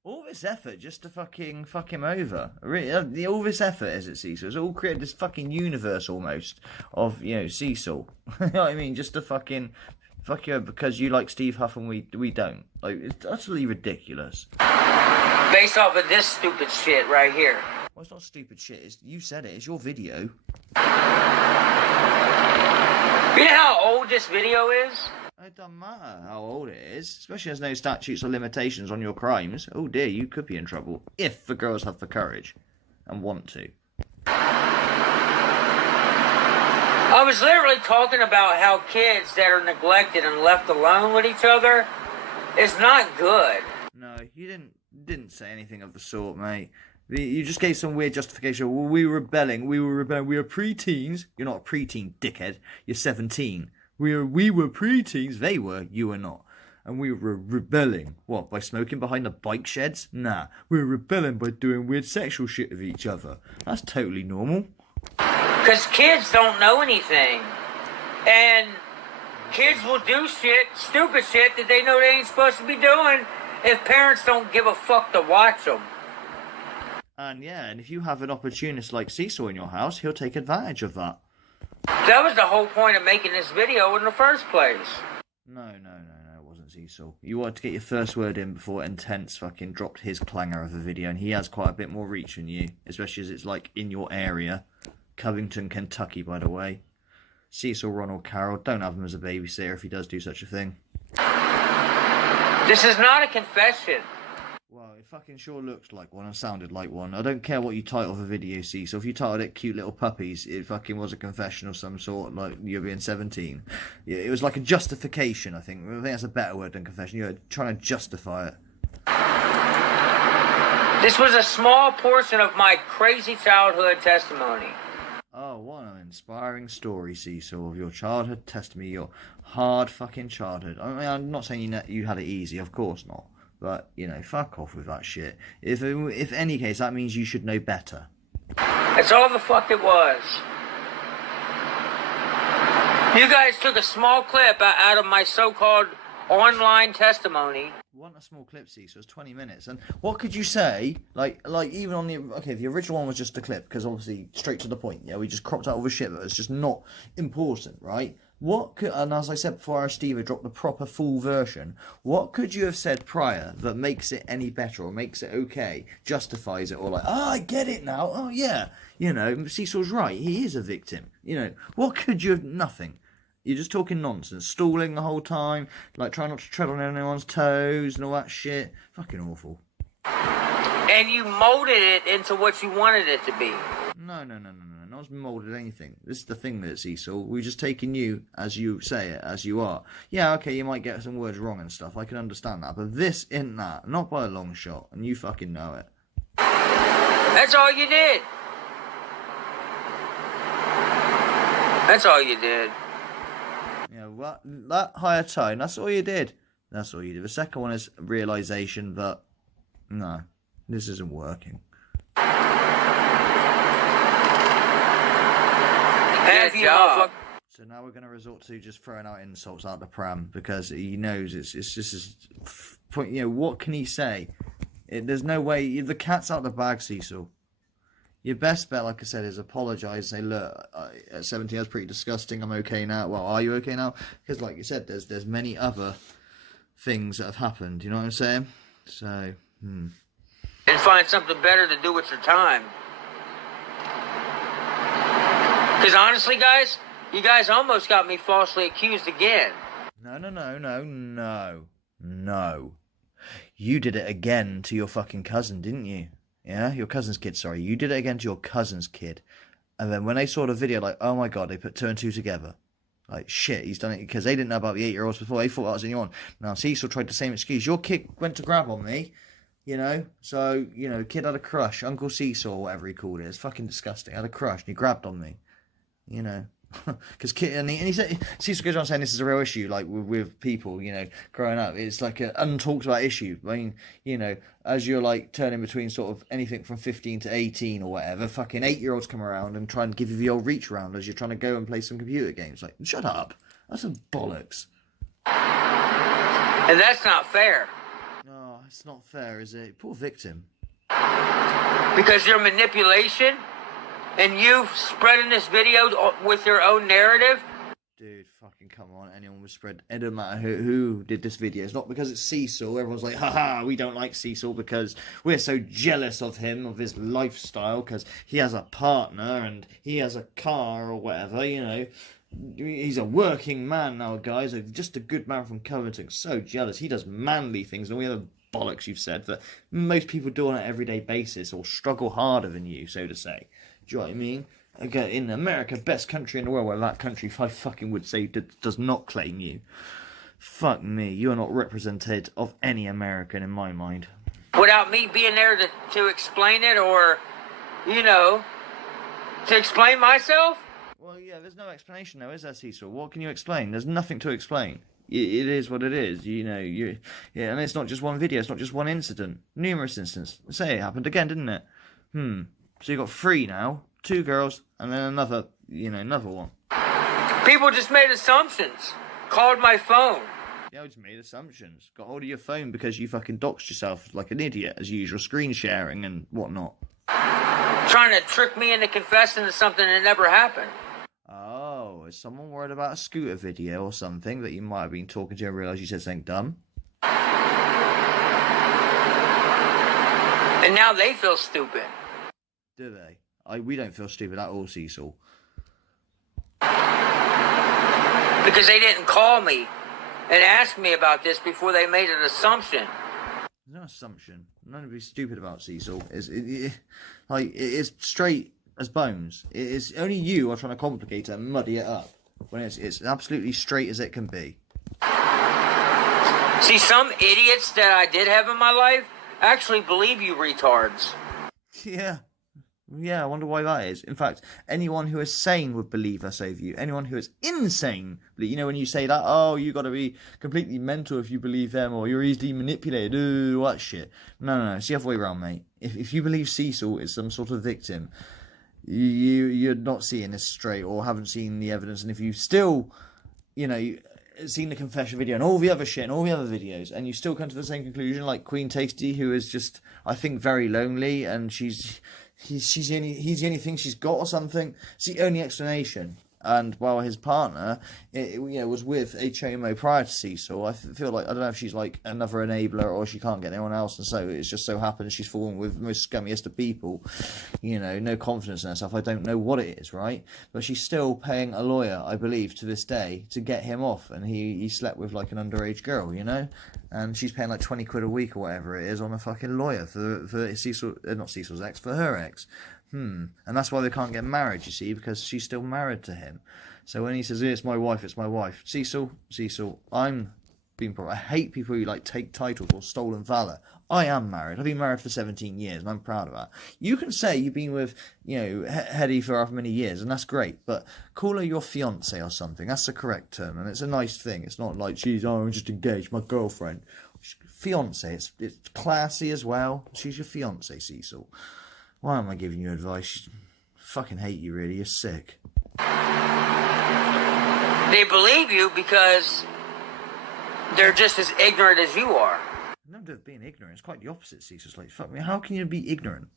All this effort just to fucking fuck him over. Really, all this effort, is it, Cecil? It's all created this fucking universe almost of, you know, Cecil. You know what I mean? Just to fucking fuck you over because you like Steve Huff and we don't. Like, it's utterly ridiculous. Based off of this stupid shit right here. Well, it's not stupid shit. You said it. It's your video. You know how old this video is? It doesn't matter how old it is, especially there's no statutes or limitations on your crimes. Oh dear, you could be in trouble if the girls have the courage and want to. I was literally talking about how kids that are neglected and left alone with each other is not good. No, you didn't say anything of the sort, mate. You just gave some weird justification. Well, we were rebelling. We were pre-teens. You're not a pre-teen, dickhead. You're 17. We were pre-teens, they were, you were not. And we were rebelling. What, by smoking behind the bike sheds? Nah, we were rebelling by doing weird sexual shit with each other. That's totally normal. Because kids don't know anything. And kids will do shit, stupid shit, that they know they ain't supposed to be doing if parents don't give a fuck to watch them. And yeah, and if you have an opportunist like Cecil in your house, he'll take advantage of that. That was the whole point of making this video in the first place. No, it wasn't Cecil. You wanted to get your first word in before Intense fucking dropped his clanger of the video, and he has quite a bit more reach than you, especially as it's like in your area. Covington, Kentucky, by the way. Cecil Ronald Carroll, don't have him as a babysitter if he does do such a thing. This is not a confession. Well, it fucking sure looked like one and sounded like one. I don't care what you title the video, see. So if you titled it Cute Little Puppies, it fucking was a confession of some sort, like you're being 17. Yeah, it was like a justification, I think. I think that's a better word than confession. You're trying to justify it. This was a small portion of my crazy childhood testimony. Oh, what an inspiring story, Cecil, of your childhood testimony, your hard fucking childhood. I mean, I'm not saying you had it easy, of course not. But, you know, fuck off with that shit. If any case, that means you should know better. That's all the fuck it was. You guys took a small clip out of my so-called online testimony. Wasn't a small clip, see, so it's 20 minutes. And what could you say, like even on the, okay, the original one was just a clip, because obviously straight to the point, yeah, we just cropped out all the shit that was just not important, right? What could, and as I said before, Steve had dropped the proper full version. What could you have said prior that makes it any better or makes it okay, justifies it, or like, oh, I get it now. Oh yeah, Cecil's right. He is a victim. What could you have? Nothing. You're just talking nonsense, stalling the whole time, like trying not to tread on anyone's toes and all that shit. Fucking awful. And you molded it into what you wanted it to be. No. No one's moulded anything. This is the thing that Cecil. We're just taking you as you say it, as you are. Yeah, okay, you might get some words wrong and stuff. I can understand that. But this isn't that. Not by a long shot. And you fucking know it. That's all you did. That's all you did. Yeah, what? That higher tone, that's all you did. That's all you did. The second one is realisation that, no, this isn't working. So now we're going to resort to just throwing out insults out the pram because he knows it's just his point. What can he say? There's no way. The cat's out the bag, Cecil. Your best bet, like I said, is apologise. Say, look, at 17, I was pretty disgusting. I'm okay now. Well, are you okay now? Because, like you said, there's many other things that have happened. You know what I'm saying? So, And find something better to do with your time. Because honestly, guys, you guys almost got me falsely accused again. No. You did it again to your fucking cousin, didn't you? Yeah, your cousin's kid, sorry. You did it again to your cousin's kid. And then when they saw the video, like, oh my God, they put 2 and 2 together. Like, shit, he's done it because they didn't know about the 8-year-olds before. They thought that was anyone. Now, Cecil tried the same excuse. Your kid went to grab on me, So, kid had a crush. Uncle Cecil, or whatever he called it. It's fucking disgusting. Had a crush and he grabbed on me. Because he said, Cecil goes on saying this is a real issue, like with people, growing up. It's like an untalked about issue. I mean, as you're like turning between sort of anything from 15 to 18 or whatever, fucking 8-year-olds come around and try and give you the old reach around as you're trying to go and play some computer games. Like, shut up. That's some bollocks. And that's not fair. No, it's not fair, is it? Poor victim. Because your manipulation and you spreading this video with your own narrative. Dude, fucking come on. Anyone would spread. It doesn't matter who did this video. It's not because it's Cecil. Everyone's like, haha, we don't like Cecil because we're so jealous of him, of his lifestyle, because he has a partner and he has a car or whatever, He's a working man now, guys. Just a good man from Covington. So jealous. He does manly things and we have bollocks you've said that most people do on an everyday basis or struggle harder than you, so to say. Do you know what I mean? Okay, in America, best country in the world, where that country I fucking would say does not claim you. Fuck me, you are not represented of any American in my mind. Without me being there to explain it or, to explain myself? Well, yeah, there's no explanation though, is there, Cecil? What can you explain? There's nothing to explain. It is what it is, and it's not just one video, it's not just one incident. Numerous incidents. Say it happened again, didn't it? So you got 3 now, 2 girls, and then another one. People just made assumptions. Called my phone. Yeah, I just made assumptions. Got hold of your phone because you fucking doxed yourself like an idiot, as usual, screen sharing and whatnot. Trying to trick me into confessing to something that never happened. Oh, is someone worried about a scooter video or something that you might have been talking to and realised you said something dumb? And now they feel stupid. Do they? We don't feel stupid at all, Cecil. Because they didn't call me and ask me about this before they made an assumption. There's no assumption. None to be stupid about, Cecil. It's straight as bones. It's only you are trying to complicate it and muddy it up when it's absolutely straight as it can be. See, some idiots that I did have in my life actually believe you retards. Yeah, I wonder why that is. In fact, anyone who is sane would believe us over you. Anyone who is insane, when you say that, oh, you got to be completely mental if you believe them, or you're easily manipulated, ooh, what shit. No, it's the other way around, mate. If you believe Cecil is some sort of victim, you're not seeing this straight or haven't seen the evidence, and if you still, seen the confession video and all the other shit and all the other videos, and you still come to the same conclusion, like Queen Tasty, who is just, I think, very lonely, and he's the only thing she's got or something. It's the only explanation. And while his partner, was with a chomo prior to Cecil, I feel like, I don't know if she's like another enabler or she can't get anyone else, and so it's just so happens she's fallen with the most scummiest of people, no confidence in herself. I don't know what it is, right? But she's still paying a lawyer, I believe, to this day to get him off, and he slept with like an underage girl, and she's paying like 20 quid a week or whatever it is on a fucking lawyer for Cecil, not Cecil's ex, for her ex. And that's why they can't get married, you see, because she's still married to him. So when he says, it's my wife, Cecil, I'm being I hate people who like take titles or stolen valor. I am married. I've been married for 17 years and I'm proud of that. You can say you've been with, Hetty for however many years, and that's great, but call her your fiance or something. That's the correct term, and it's a nice thing. It's not like I'm just engaged, my girlfriend. Fiance, it's classy as well. She's your fiance, Cecil. Why am I giving you advice? I fucking hate you, really. You're sick. They believe you because they're just as ignorant as you are. No, being ignorant. It's quite the opposite, Cecil. It's like, fuck me, how can you be ignorant?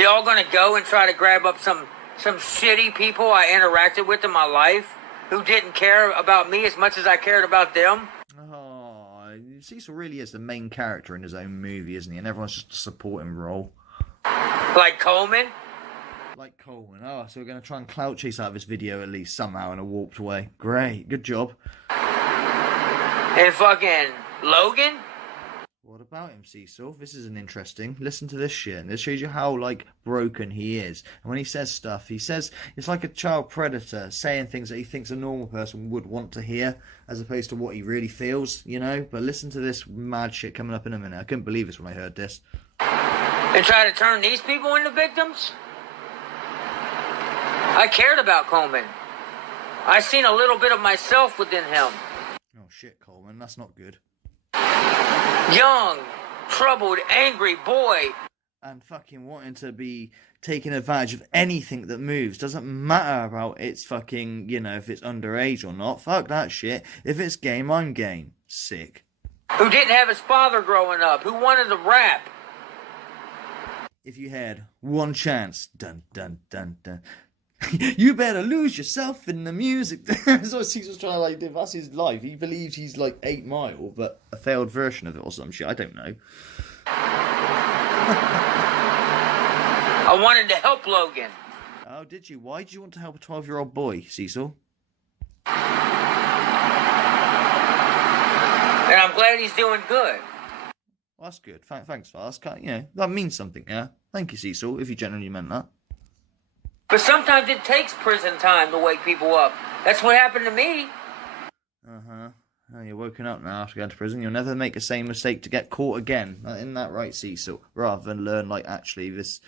Y'all gonna go and try to grab up some shitty people I interacted with in my life who didn't care about me as much as I cared about them? Cecil really is the main character in his own movie, isn't he? And everyone's just a supporting role. Like Coleman? Like Coleman. Oh, so we're going to try and clout chase out of this video at least somehow in a warped way. Great. Good job. And fucking Logan? What about him, Cecil? This is an interesting. Listen to this shit. And this shows you how, like, broken he is. And when he says stuff, he says it's like a child predator saying things that he thinks a normal person would want to hear, as opposed to what he really feels, But listen to this mad shit coming up in a minute. I couldn't believe this when I heard this. And try to turn these people into victims? I cared about Coleman. I seen a little bit of myself within him. Oh, shit, Coleman. That's not good. Young, troubled, angry boy. And fucking wanting to be taking advantage of anything that moves. Doesn't matter about it's fucking, if it's underage or not. Fuck that shit. If it's game, I'm game. Sick. Who didn't have his father growing up. Who wanted to rap. If you had one chance. Dun, dun, dun, dun. You better lose yourself in the music. That's what Cecil's trying to like do. That's his life. He believes he's like 8 Mile, but a failed version of it or some shit. I don't know. I wanted to help Logan. Oh, did you? Why did you want to help a 12-year-old boy, Cecil? And I'm glad he's doing good. Well, that's good. Thanks for that. That means something, yeah? Thank you, Cecil, if you genuinely meant that. But sometimes it takes prison time to wake people up. That's what happened to me. Uh-huh. Oh, you're woken up now after going to prison. You'll never make the same mistake to get caught again. Isn't that right, Cecil? Rather than learn, like, actually this,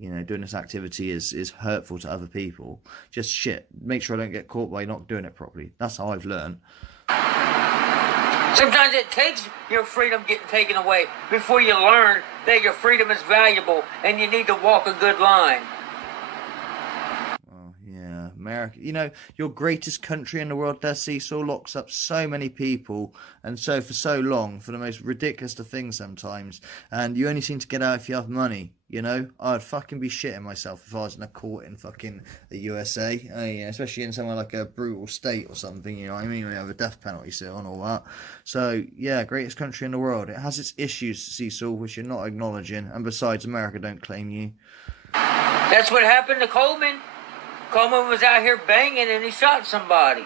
doing this activity is hurtful to other people. Just shit. Make sure I don't get caught by not doing it properly. That's how I've learned. Sometimes it takes your freedom getting taken away before you learn that your freedom is valuable and you need to walk a good line. America, your greatest country in the world there, Cecil, locks up so many people, and so for so long, for the most ridiculous of things sometimes, and you only seem to get out if you have money, I'd fucking be shitting myself if I was in a court in fucking the USA, especially in somewhere like a brutal state or something, we have a death penalty still and all that. So, yeah, greatest country in the world. It has its issues, Cecil, which you're not acknowledging, and besides, America don't claim you. That's what happened to Coleman. Coleman was out here banging and he shot somebody.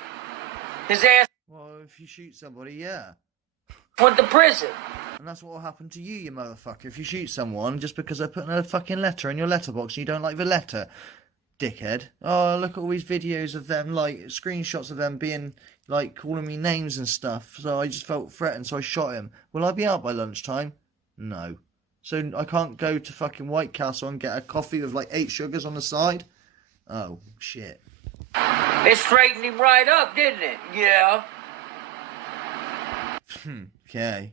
His ass... Well, if you shoot somebody, yeah. Went to prison. And that's what will happen to you, you motherfucker, if you shoot someone just because they're putting a fucking letter in your letterbox and you don't like the letter. Dickhead. Oh, look at all these videos of them, like, screenshots of them being, like, calling me names and stuff. So I just felt threatened, so I shot him. Will I be out by lunchtime? No. So I can't go to fucking White Castle and get a coffee with, like, 8 sugars on the side? Oh, shit. It straightened him right up, didn't it? Yeah. Okay.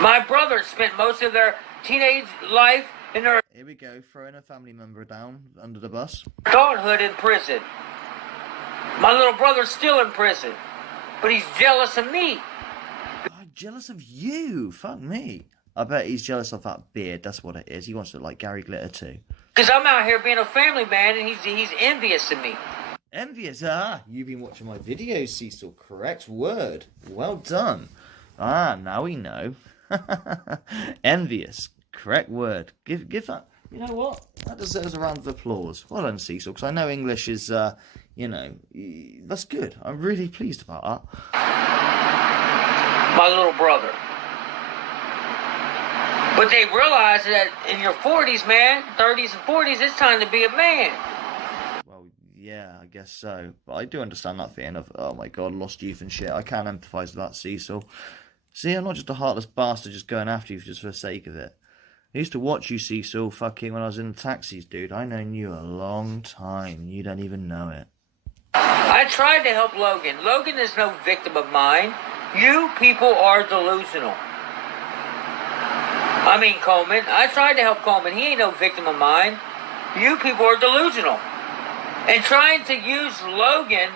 My brothers spent most of their teenage life in their... Here we go, throwing a family member down under the bus. Adulthood in prison. My little brother's still in prison, but he's jealous of me. Oh, jealous of you? Fuck me. I bet he's jealous of that beard, that's what it is. He wants to look like Gary Glitter too. Because I'm out here being a family man, and he's envious of me. Envious? Ah, you've been watching my videos, Cecil. Correct word. Well done. Ah, now we know. Envious. Correct word. Give that. You know what? That deserves a round of applause. Well done, Cecil, because I know English is, that's good. I'm really pleased about that. My little brother. But they realize that in your 40s, man, 30s and 40s, it's time to be a man. Well, yeah, I guess so. But I do understand that feeling of, oh my God, lost youth and shit. I can't empathise with that, Cecil. See, I'm not just a heartless bastard just going after you just for the sake of it. I used to watch you, Cecil, fucking when I was in the taxis, dude. I known you a long time. You don't even know it. I tried to help Logan. Logan is no victim of mine. You people are delusional. I mean, Coleman. I tried to help Coleman. He ain't no victim of mine. You people are delusional. And trying to use Logan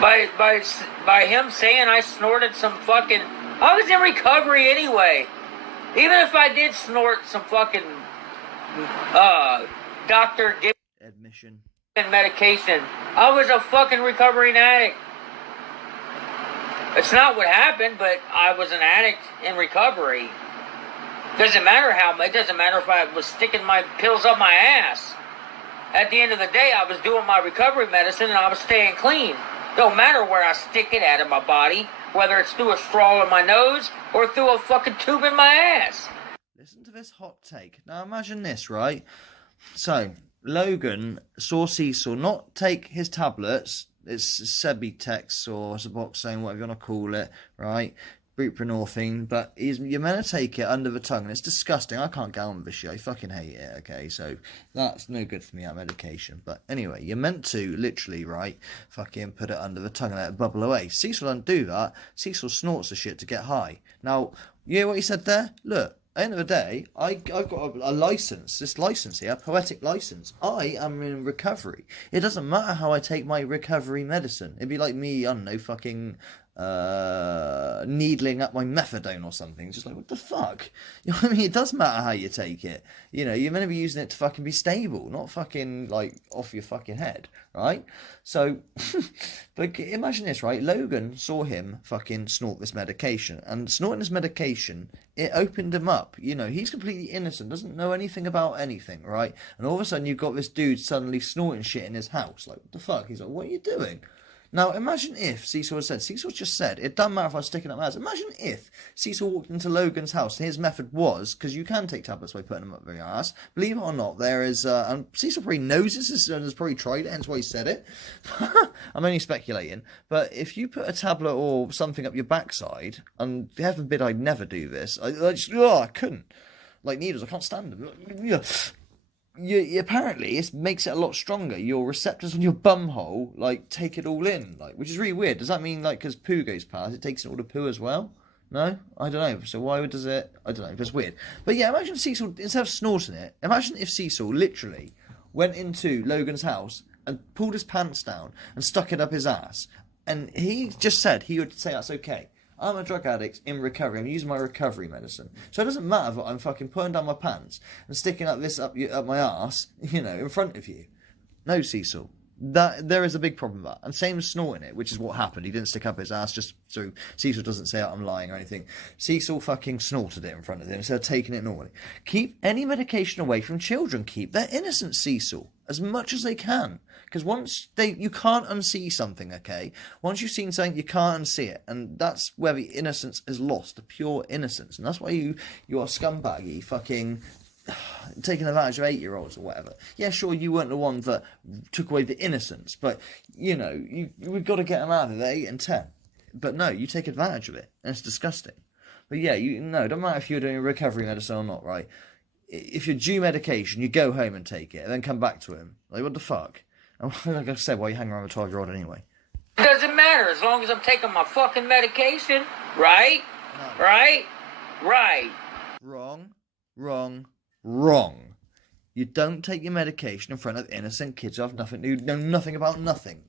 by him saying I snorted some fucking... I was in recovery anyway. Even if I did snort some fucking doctor admission medication, I was a fucking recovering addict. It's not what happened, but I was an addict in recovery. Doesn't matter how. It doesn't matter if I was sticking my pills up my ass. At the end of the day, I was doing my recovery medicine and I was staying clean. Don't matter where I stick it at in my body, whether it's through a straw in my nose or through a fucking tube in my ass. Listen to this hot take. Now imagine this, right? So, Logan saw Cecil not take his tablets, it's Sebitex or Suboxone, whatever you want to call it, right? Buprenorphine, but you're meant to take it under the tongue, and it's disgusting. I can't get on with this shit. I fucking hate it, okay? So that's no good for me, that medication. But anyway, you're meant to literally, right, fucking put it under the tongue and let it bubble away. Cecil doesn't do that. Cecil snorts the shit to get high. Now, you know what he said there? Look, at the end of the day, I've got a license, this license here, poetic license. I am in recovery. It doesn't matter how I take my recovery medicine. It'd be like me, I don't know, fucking... needling up my methadone or something. It's just like, what the fuck? You know what I mean? It does matter how you take it. You know, you're meant to be using it to fucking be stable, not fucking, like, off your fucking head, right? So, but imagine this, right? Logan saw him fucking snort this medication, and snorting this medication, it opened him up. You know, he's completely innocent, doesn't know anything about anything, right? And all of a sudden, you've got this dude suddenly snorting shit in his house. Like, what the fuck? He's like, what are you doing? Now, imagine if Cecil had said, Cecil just said, it doesn't matter if I was sticking up my ass. Imagine if Cecil walked into Logan's house and his method was, because you can take tablets by putting them up your ass. Believe it or not, there is, and Cecil probably knows this and has probably tried it, hence why he said it. I'm only speculating. But if you put a tablet or something up your backside, and heaven forbid I'd never do this, I couldn't. Like needles, I can't stand them. Apparently it makes it a lot stronger. Your receptors on your bum hole take it all in, which is really weird. Does that mean because poo goes past, it takes in all the poo as well? No, I don't know. So why does it? I don't know. It's weird. But yeah, imagine Cecil, instead of snorting it, imagine if Cecil literally went into Logan's house and pulled his pants down and stuck it up his ass, and he just said he would say that's okay. I'm a drug addict in recovery. I'm using my recovery medicine. So it doesn't matter that I'm fucking pulling down my pants and sticking up my arse, in front of you. No, Cecil. There is a big problem with that. And same as snorting it, which is what happened. He didn't stick up his ass just so Cecil doesn't say I'm lying or anything. Cecil fucking snorted it in front of him instead of taking it normally. Keep any medication away from children. Keep their innocence, Cecil, as much as they can. Because you can't unsee something, okay? Once you've seen something, you can't unsee it. And that's where the innocence is lost, the pure innocence. And that's why you're a scumbaggy, fucking taking advantage of 8-year-olds or whatever. Yeah, sure, you weren't the one that took away the innocence, but, we've got to get them out of it at 8 and 10. But no, you take advantage of it, and it's disgusting. But yeah, it don't matter if you're doing recovery medicine or not, right? If you're due medication, you go home and take it, and then come back to him. Like, what the fuck? Like I said, why you hang around with a 12-year-old anyway? It doesn't matter as long as I'm taking my fucking medication, right? No. Right. Wrong. You don't take your medication in front of innocent kids who have nothing, who know nothing about nothing,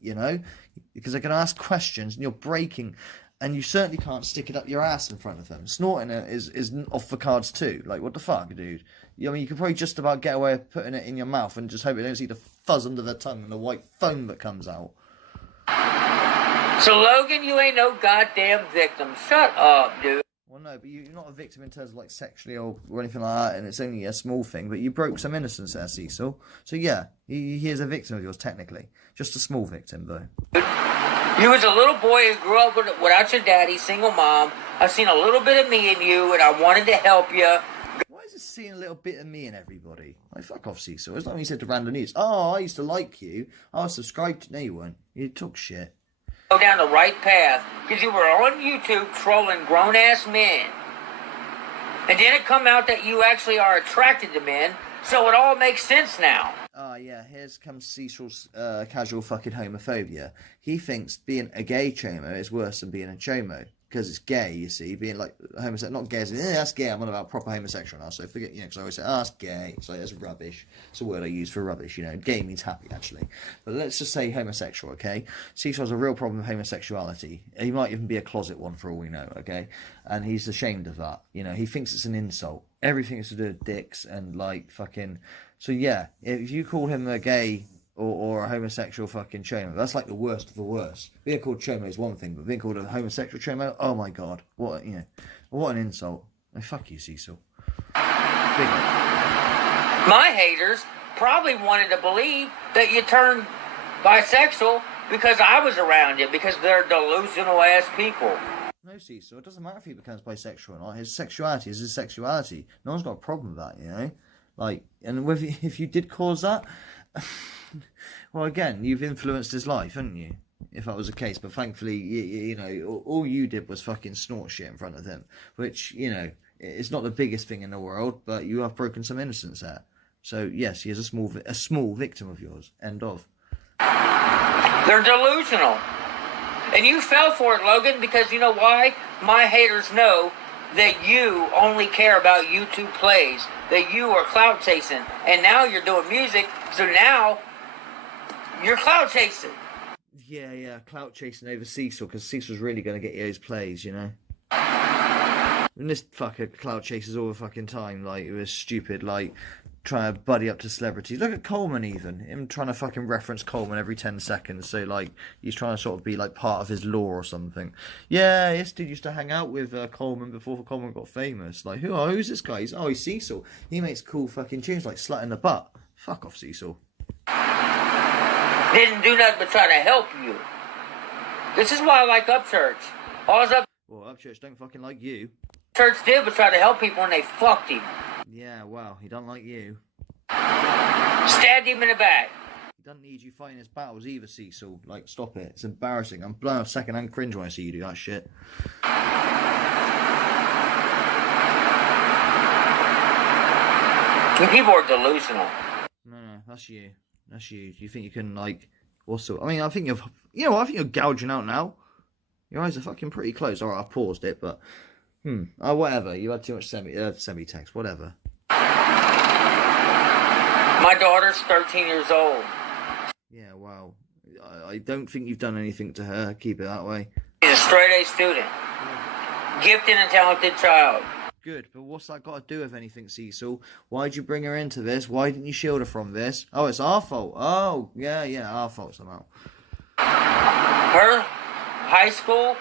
Because they're going to ask questions and you're breaking And you certainly can't stick it up your ass in front of them. Snorting it is off the cards too. Like, what the fuck, dude? I mean, you could probably just about get away with putting it in your mouth and just hope you don't see the fuzz under their tongue and the white foam that comes out. So, Logan, you ain't no goddamn victim. Shut up, dude. Well, no, but you're not a victim in terms of, like, sexually or anything like that, and it's only a small thing, but you broke some innocence there, Cecil. So, yeah, he is a victim of yours, technically. Just a small victim, though. You was a little boy who grew up without your daddy, single mom. I've seen a little bit of me in you, and I wanted to help you. Why is it seeing a little bit of me in everybody? Like, fuck off, Cecil. It's not when you said to random news, oh, I used to like you. I was subscribed to... No, you weren't. You took shit. Go down the right path, because you were on YouTube trolling grown-ass men. And then it come out that you actually are attracted to men, so it all makes sense now. Yeah, here's comes Cecil's casual fucking homophobia. He thinks being a gay chomo is worse than being a chomo. Because it's gay, you see, being like homosexual, not gay as that's gay, I'm on about proper homosexual now, so forget, because I always say, that's gay, it's like, that's rubbish, it's a word I use for rubbish, gay means happy, actually, but let's just say homosexual, okay? Cecil has a real problem with homosexuality, he might even be a closet one for all we know, okay, and he's ashamed of that, he thinks it's an insult, everything is to do with dicks, and like, fucking, so yeah, if you call him a gay, or a homosexual fucking chomo. That's like the worst of the worst. Being called chomo is one thing, but being called a homosexual chomo, oh my god. What an insult. Like, fuck you, Cecil. My haters probably wanted to believe that you turned bisexual because I was around you, because they're delusional ass people. No, Cecil, it doesn't matter if he becomes bisexual or not. His sexuality is his sexuality. No one's got a problem with that, Like, and if you did cause that... Well, again, you've influenced his life, haven't you? If that was the case, but thankfully, all you did was fucking snort shit in front of him, which, it's not the biggest thing in the world, but you have broken some innocence there. So, yes, he is a small victim of yours. End of. They're delusional. And you fell for it, Logan, because you know why? My haters know that you only care about YouTube plays, that you are clout chasing, and now you're doing music, so now you're clout chasing. Yeah, clout chasing over Cecil, because Cecil's really going to get you those plays, And this fucker clout chases all the fucking time, like, it was stupid, like, trying to buddy up to celebrities. Look at Coleman, even. Him trying to fucking reference Coleman every 10 seconds, so, like, he's trying to sort of be, like, part of his lore or something. Yeah, this dude used to hang out with Coleman before Coleman got famous. Like, who's this guy? He's Cecil. He makes cool fucking tunes like Slut in the Butt. Fuck off, Cecil. Didn't do nothing but try to help you. This is why I like Upchurch. Well, Upchurch don't fucking like you. Church did but try to help people and they fucked him. Yeah, well, he don't like you. Stabbed him in the back. He doesn't need you fighting his battles either, Cecil. Like, stop it. It's embarrassing. I'm blowing a second-hand cringe when I see you do that shit. And people are delusional. No, that's you. That's you. You think you can, like, I mean, I think I think you're gouging out now. Your eyes are fucking pretty close. Alright, I paused it, but... Oh, whatever. You had too much semi-text. Whatever. My daughter's 13 years old. Yeah, wow. I don't think you've done anything to her. Keep it that way. She's a straight-A student. Gifted and talented child. Good, but what's that got to do with anything, Cecil? Why'd you bring her into this? Why didn't you shield her from this? Oh, it's our fault. Oh, yeah, our fault somehow. Her high school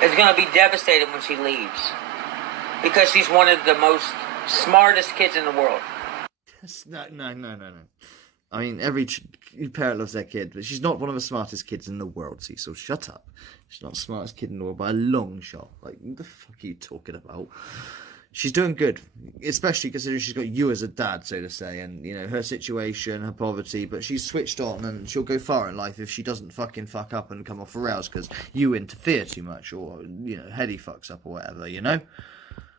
is going to be devastated when she leaves. Because she's one of the most smartest kids in the world. No. I mean, every parent loves their kid, but she's not one of the smartest kids in the world, Cecil. Shut up. She's not the smartest kid in the world by a long shot. Like, what the fuck are you talking about? She's doing good, especially considering she's got you as a dad, so to say, and, her situation, her poverty, but she's switched on, and she'll go far in life if she doesn't fucking fuck up and come off the rails because you interfere too much, or, Hetty fucks up or whatever, You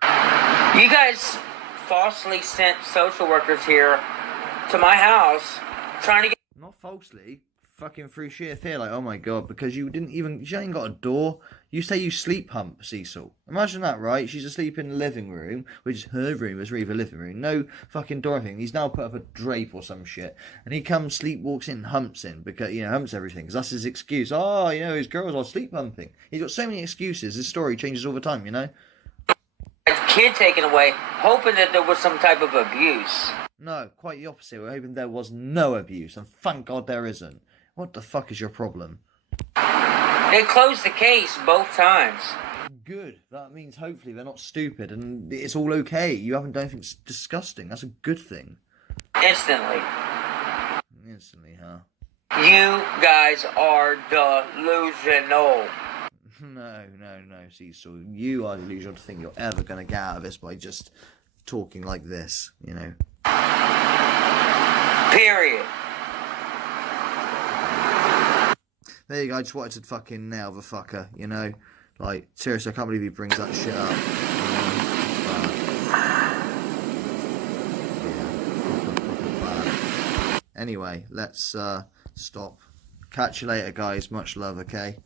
guys falsely sent social workers here to my house trying to get... Not falsely. fucking through sheer fear, like, oh my god, because you ain't got a door. You say you sleep hump Cecil. Imagine that, right? She's asleep in the living room, which is her room, is really the living room. No fucking door thing. He's now put up a drape or some shit, and he comes, walks in, humps in, because, humps everything, because that's his excuse. Oh, his girls are sleep humping. He's got so many excuses. His story changes all the time, Kid taken away, hoping that there was some type of abuse. No, quite the opposite. We're hoping there was no abuse, and thank God there isn't. What the fuck is your problem? They closed the case both times. Good. That means hopefully they're not stupid and it's all okay. You haven't done anything disgusting. That's a good thing. Instantly. Instantly, huh? You guys are delusional. No, Cecil. You are delusional to think you're ever going to get out of this by just talking like this, Period. There you go. I just wanted to fucking nail the fucker, Like, seriously, I can't believe he brings that shit up. Anyway, let's stop. Catch you later, guys. Much love, okay?